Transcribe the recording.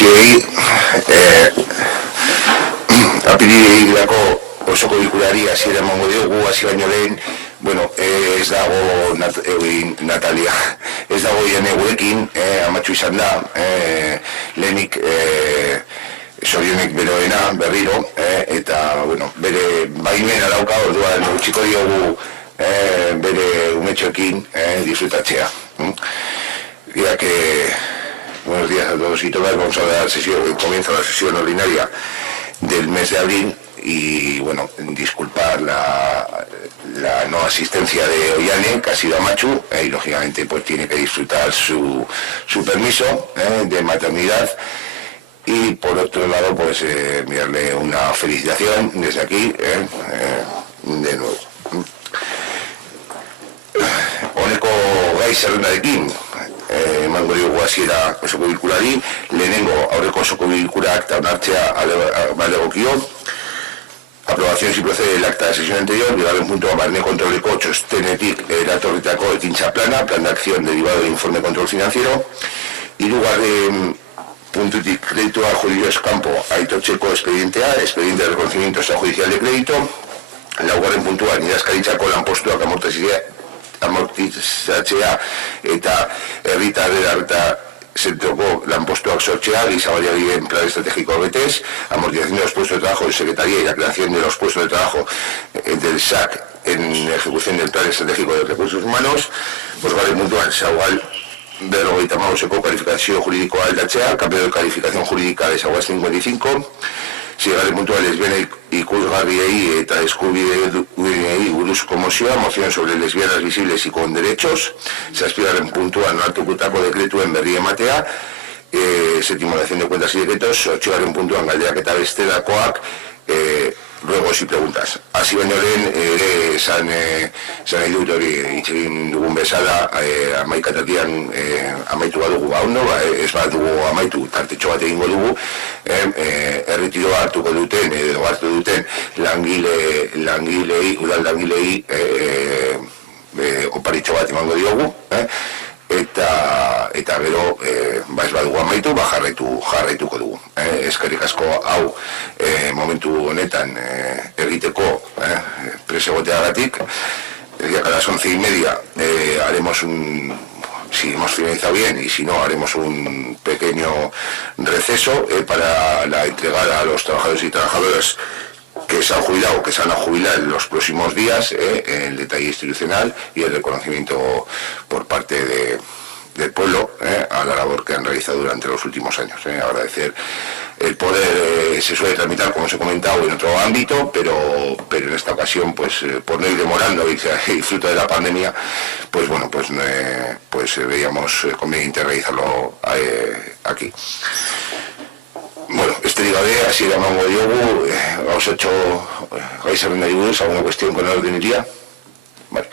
guztiei, apirilako osoko bilkurari hasiera emango diogu, hasi baino lehen, ez dago Natalia, ez dago Iane gurekin, amatxu izan da, lehenik zorionek beroena berriro, eta, bere baimena dauka, orduan utxiko diogu bere umetxoekin disfrutatzea. Ya que, buenos días a todos y todas, vamos a dar comienzo la sesión ordinaria del mes de abril y, disculpar la no asistencia de Ollane, que ha sido a Machu, y lógicamente pues tiene que disfrutar su permiso de maternidad. Y por otro lado, pues enviarle una felicitación desde aquí, de nuevo. Honeko gai zerrendarekin, emango diogu hasiera osoko bilkurari, lehenengo aurreko osoko bilkura akta onartzea balegokio, aprobación si procede el acta de sesión anterior, bigarren puntua barne kontroleko txostenetik eratorritako ekintza plana, plan de acción derivado del informe control financiero, hirugarren puntutik kreditua juridioz kanpo aitortzeko expedientea, expediente de reconocimiento extrajudicial de crédito, laugarren puntuan idazkaritzako lanpostuak amortizatzea eta herritarrera eta zentroko lanpostuak sortzea, giza baliabideen plan estratégico betez, amortización de los puestos de trabajo de secretaría y la creación de los puestos de trabajo del SAC en ejecución del plan estratégico de recursos humanos, bosgarren puntuan zaugal berrogeita hamabosteko kalifikazio juridikoa aldatzea, cambio de calificación jurídica de Zaguas 55, seigarren puntua lesbiana ikusgarriei eta eskubidei buruzko mozioa, moción sobre lesbianas visibles y con derechos, zazpigarren puntua onartutako dekretuen berri ematea, setimoración de cuentas y decretos, zortzigarren puntuan galderak eta bestelakoak, ruegos y preguntas. Hasi baino lehen, esan nahi dut hori itxegin dugun bezala, amaikatatian amaitu badugu ondo, ez badugu amaitu, tartetxo bat egingo dugu, erretiroa hartuko duten, edo hartu duten langilei, udal langilei, oparitxo bat emango diogu, eta gero, ez badugu amaitu, jarraituko dugu. Eskerrik asko hau momentu honetan egiteko presegoteagatik. Ya que a las 11:30 haremos si hemos finalizado bien y si no, haremos un pequeño receso para entregar a los trabajadores y trabajadoras que se han jubilado o que se van a jubilar en los próximos días, el detalle institucional y el reconocimiento por parte del pueblo a la labor que han realizado durante los últimos años. Agradecer el poder, se suele tramitar, como os he comentado, en otro ámbito, pero en esta ocasión, pues por no ir demorando y fruto de la pandemia, pues veíamos conveniente realizarlo aquí. Este diga de así emango diogu, gauz hecho gai zerrendari buruz, alguna cuestión con el orden del día. Vale.